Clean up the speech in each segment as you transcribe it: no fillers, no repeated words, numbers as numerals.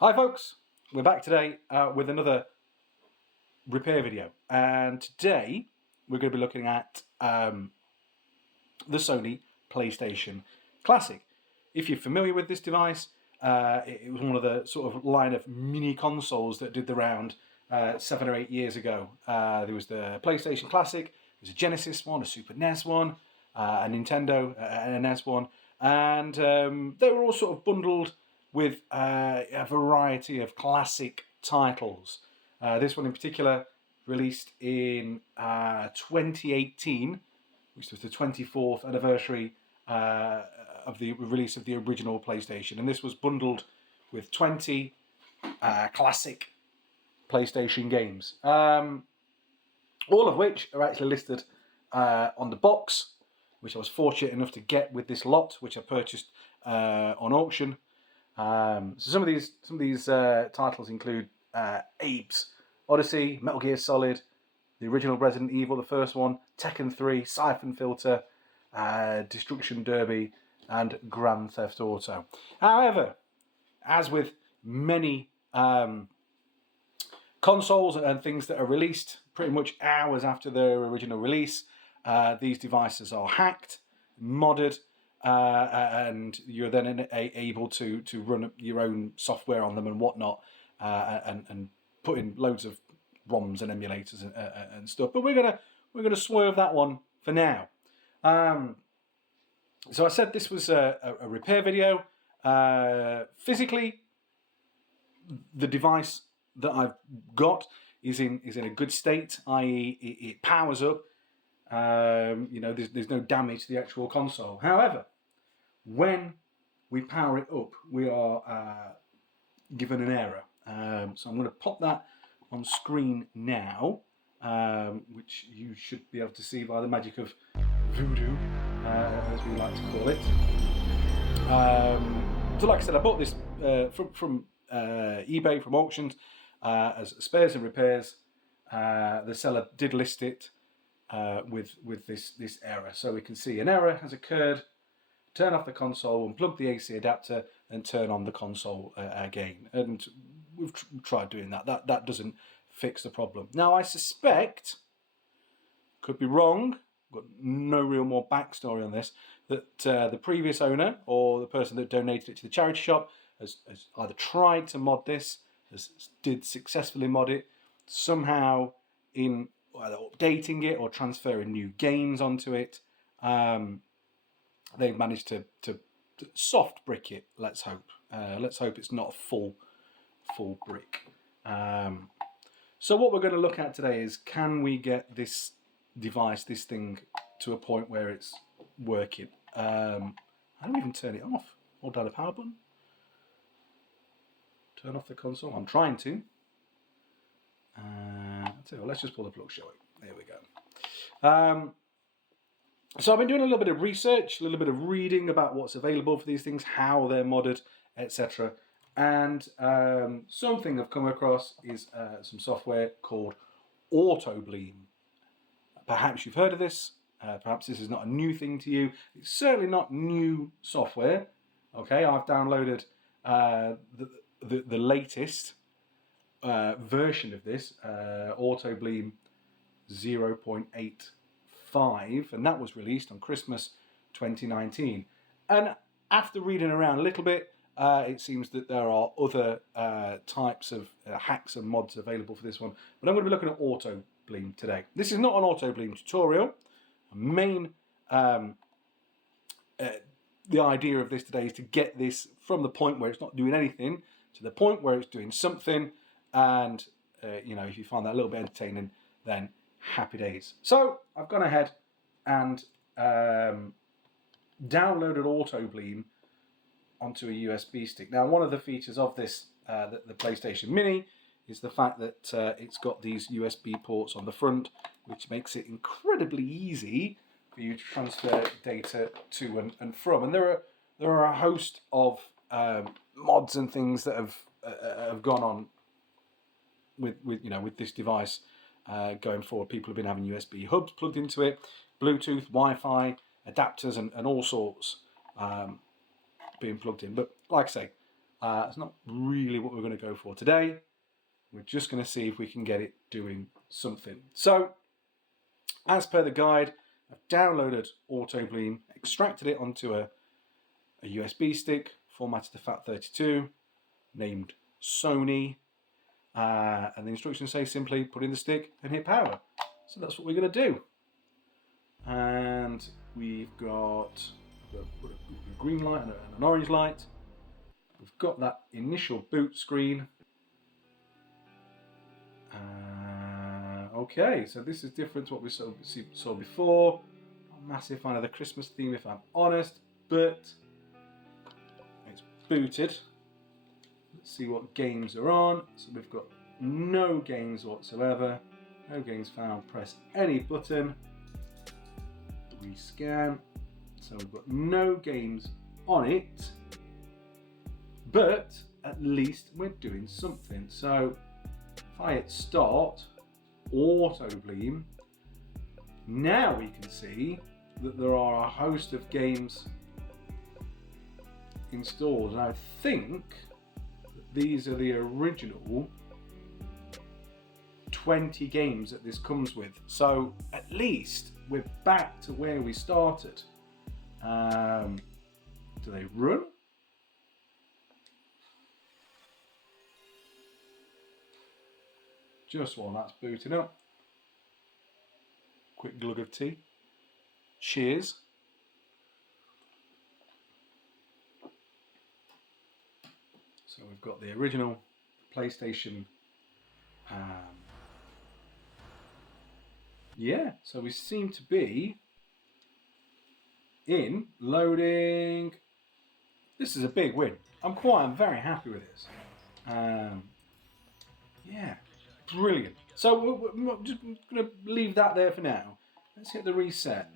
Hi folks, we're back today with another repair video, and today we're going to be looking at the Sony PlayStation Classic. If you're familiar with this device, it was one of the sort of line of mini consoles that did the round 7 or 8 years ago. There was the PlayStation Classic, there was a Genesis one, a Super NES one, a Nintendo, and a NES one, and they were all sort of bundled with a variety of classic titles. This one in particular released in 2018, which was the 24th anniversary of the release of the original PlayStation. And this was bundled with 20 classic PlayStation games, all of which are actually listed on the box, which I was fortunate enough to get with this lot, which I purchased on auction. So some of these titles include Abe's Odyssey, Metal Gear Solid, the original Resident Evil, the first one, Tekken 3, Siphon Filter, Destruction Derby, and Grand Theft Auto. However, as with many consoles and things that are released pretty much hours after their original release, these devices are hacked, modded, and you're then able to run your own software on them and whatnot, and put in loads of ROMs and emulators and stuff. But we're gonna swerve that one for now. So I said this was a repair video. Physically, the device that I've got is in a good state, i.e., it powers up. There's no damage to the actual console. However, when we power it up, we are given an error. So I'm going to pop that on screen now, which you should be able to see by the magic of voodoo, as we like to call it. So like I said, I bought this from eBay, from auctions, as spares and repairs. The seller did list it with this error. So we can see an error has occurred. Turn off the console, unplug the AC adapter, and turn on the console again. And we've tried doing that. That doesn't fix the problem. Now, I suspect, could be wrong, got no real more backstory on this, that the previous owner or the person that donated it to the charity shop has either tried to mod this, did successfully mod it, somehow in either updating it or transferring new games onto it. They've managed to soft brick it. Let's hope. Let's hope it's not a full brick. So what we're going to look at today is, can we get this device, this thing, to a point where it's working? I don't even turn it off. Hold down the power button. Turn off the console. I'm trying to. Let's just pull the plug, shall we? There we go. So I've been doing a little bit of research, a little bit of reading about what's available for these things, how they're modded, etc. And something I've come across is some software called Autobleem. Perhaps you've heard of this. Perhaps this is not a new thing to you. It's certainly not new software. Okay, I've downloaded the latest version of this, Autobleem 0.85, and that was released on Christmas 2019. And after reading around a little bit, it seems that there are other types of hacks and mods available for this one. But I'm going to be looking at Autobleem today. This is not an Autobleem tutorial. The idea of this today is to get this from the point where it's not doing anything to the point where it's doing something. And if you find that a little bit entertaining, then happy days. So I've gone ahead and downloaded Autobleem onto a USB stick. Now, one of the features of this, the PlayStation Mini, is the fact that it's got these USB ports on the front, which makes it incredibly easy for you to transfer data to and from. And there are a host of mods and things that have gone on with this device going forward. People have been having USB hubs plugged into it, Bluetooth, Wi-Fi, adapters, and all sorts being plugged in. But like I say, It's not really what we're going to go for today. We're just going to see if we can get it doing something. So, as per the guide, I've downloaded Autobleem, extracted it onto a USB stick, formatted to FAT32, named Sony, and the instructions say simply put in the stick and hit power. So that's what we're going to do. And we've got a green light and an orange light. We've got that initial boot screen. Okay, so this is different to what we saw before. Not a massive fan of the Christmas theme, if I'm honest, but it's booted. Let's see what games are on. So we've got no games whatsoever. No games found. Press any button. Rescan. So we've got no games on it, but at least we're doing something. So if I hit start, Autobleem, now we can see that there are a host of games installed, and I think that these are the original 20 games that this comes with. So at least we're back to where we started. Do they run? Just while that's booting up. Quick glug of tea. Cheers. So we've got the original PlayStation. Yeah, so we seem to be in loading. This is a big win. I'm very happy with this. Yeah, brilliant. So we're just going to leave that there for now. Let's hit the reset.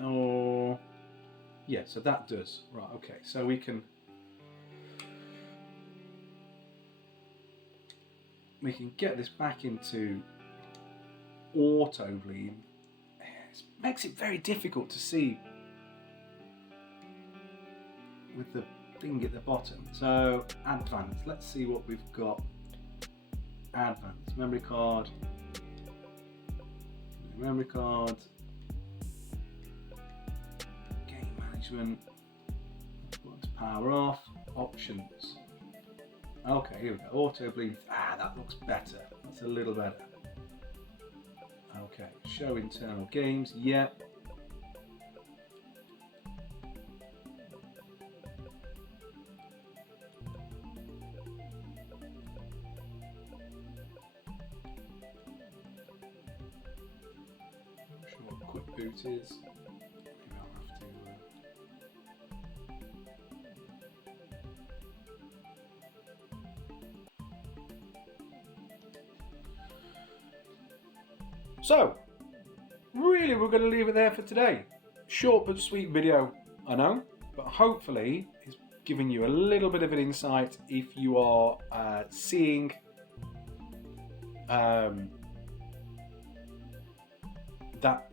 Oh, yeah, so that does. Right, okay, so we can get this back into Autobleem. It makes it very difficult to see with the thing at the bottom. So advanced, let's see what we've got. Advanced, memory card, game management, power off, options. Okay, here we go, Autobleem. That looks better, that's a little better. Okay, show internal games, yep. Not sure what quick boot is. Maybe I'll have to. So, really we're going to leave it there for today. Short but sweet video, I know, but hopefully it's giving you a little bit of an insight if you are seeing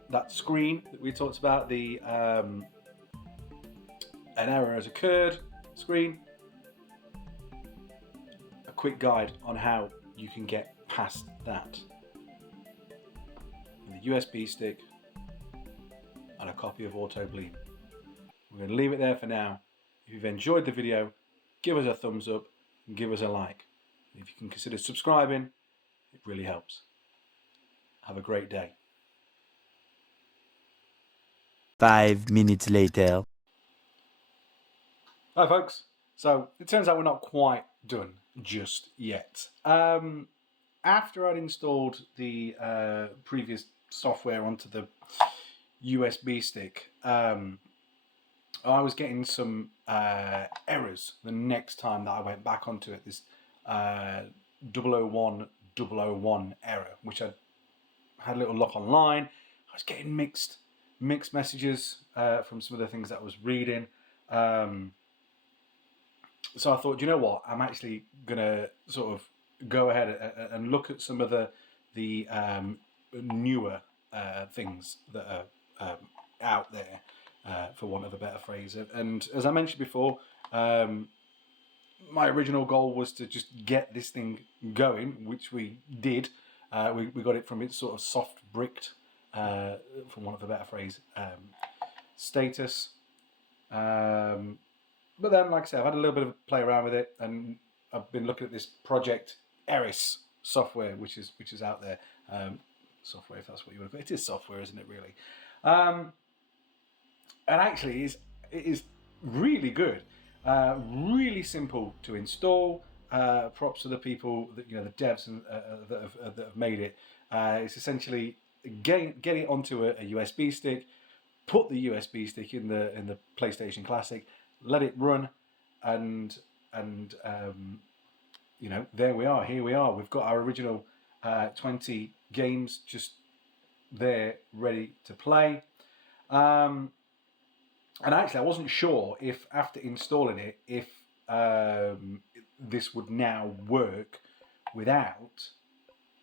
that screen that we talked about, the an error has occurred screen. A quick guide on how you can get past that. The USB stick and a copy of Autobleem. We're going to leave it there for now. If you've enjoyed the video, give us a thumbs up and give us a like. If you can consider subscribing, it really helps. Have a great day. 5 minutes later. Hi folks. So it turns out we're not quite done just yet. After I'd installed the previous software onto the USB stick, I was getting some errors the next time that I went back onto it. This 001001 error, which I had a little look online. I was getting mixed messages from some of the things that I was reading. So I thought, you know what? I'm actually gonna sort of go ahead and look at some of the newer things that are out there, for want of a better phrase. And as I mentioned before, my original goal was to just get this thing going, which we did. We got it from its sort of soft bricked, from want of a better phrase, status. But then, like I said, I've had a little bit of a play around with it, and I've been looking at this project Eris software, which is out there. Software, if that's what you want to call it. It is software, isn't it? Really, and actually, it is really good. Really simple to install. Props to the people that the devs that have made it. It's essentially get it onto a USB stick, put the USB stick in the PlayStation Classic, let it run, and there we are. Here we are. We've got our original 20 games just there ready to play. And actually, I wasn't sure if after installing it, if this would now work without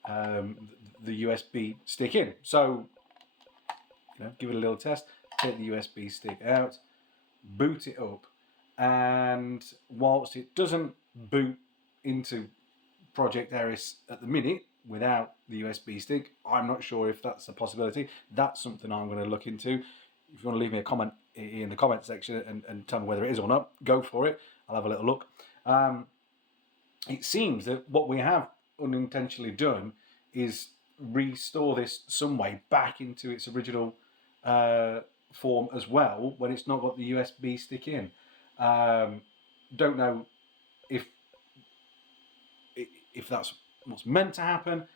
the USB stick in. So, give it a little test. Take the USB stick out, boot it up, and whilst it doesn't boot into Project Eris at the minute without the USB stick, I'm not sure if that's a possibility. That's something I'm going to look into. If you want to leave me a comment in the comment section and tell me whether it is or not, go for it. I'll have a little look. It seems that what we have unintentionally done is restore this some way back into its original form as well when it's not got the USB stick in. Don't know if that's what's meant to happen.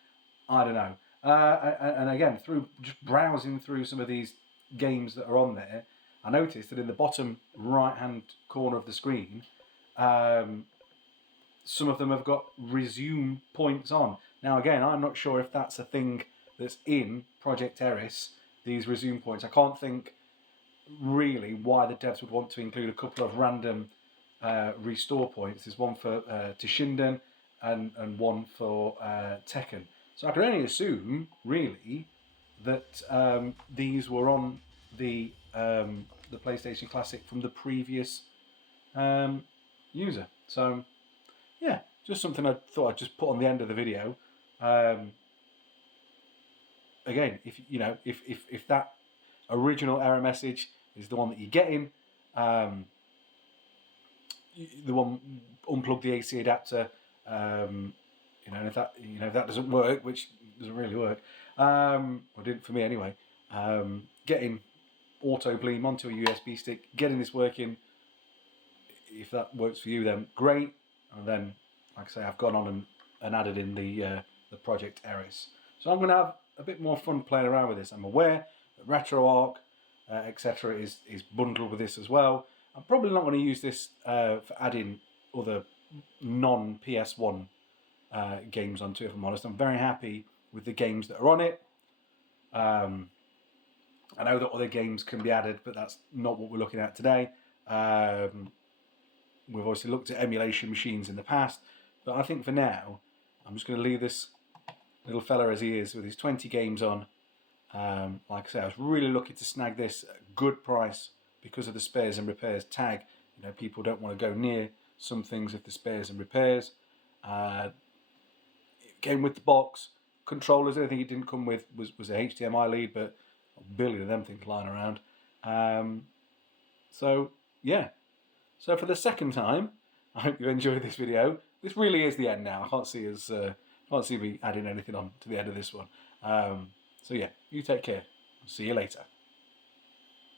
I don't know. And again, through just browsing through some of these games that are on there, I noticed that in the bottom right hand corner of the screen, some of them have got resume points on. Now again, I'm not sure if that's a thing that's in Project Eris, these resume points. I can't think really why the devs would want to include a couple of random restore points. There's one for Toshinden and one for Tekken. So I can only assume, really, that these were on the PlayStation Classic from the previous user. So yeah, just something I thought I'd just put on the end of the video. Again, if that original error message is the one that you're getting, the one unplug the AC adapter. If that doesn't work, which doesn't really work, or didn't for me anyway. Getting Autobleem onto a USB stick, getting this working. If that works for you, then great. And then, like I say, I've gone on and added in the Project Eris. So I'm going to have a bit more fun playing around with this. I'm aware that RetroArch, etc., is bundled with this as well. I'm probably not going to use this for adding other non-PS1 games onto it, if I'm honest. I'm very happy with the games that are on it. I know that other games can be added, but that's not what we're looking at today. We've obviously looked at emulation machines in the past, but I think for now, I'm just going to leave this little fella as he is with his 20 games on. Like I say, I was really lucky to snag this at a good price because of the spares and repairs tag. People don't want to go near some things if the spares and repairs. It came with the box. Controllers, the only thing it didn't come with was a HDMI lead, but a billion of them things lying around. So, yeah. So for the second time, I hope you enjoyed this video. This really is the end now. I can't see me adding anything on to the end of this one. So yeah, you take care. See you later.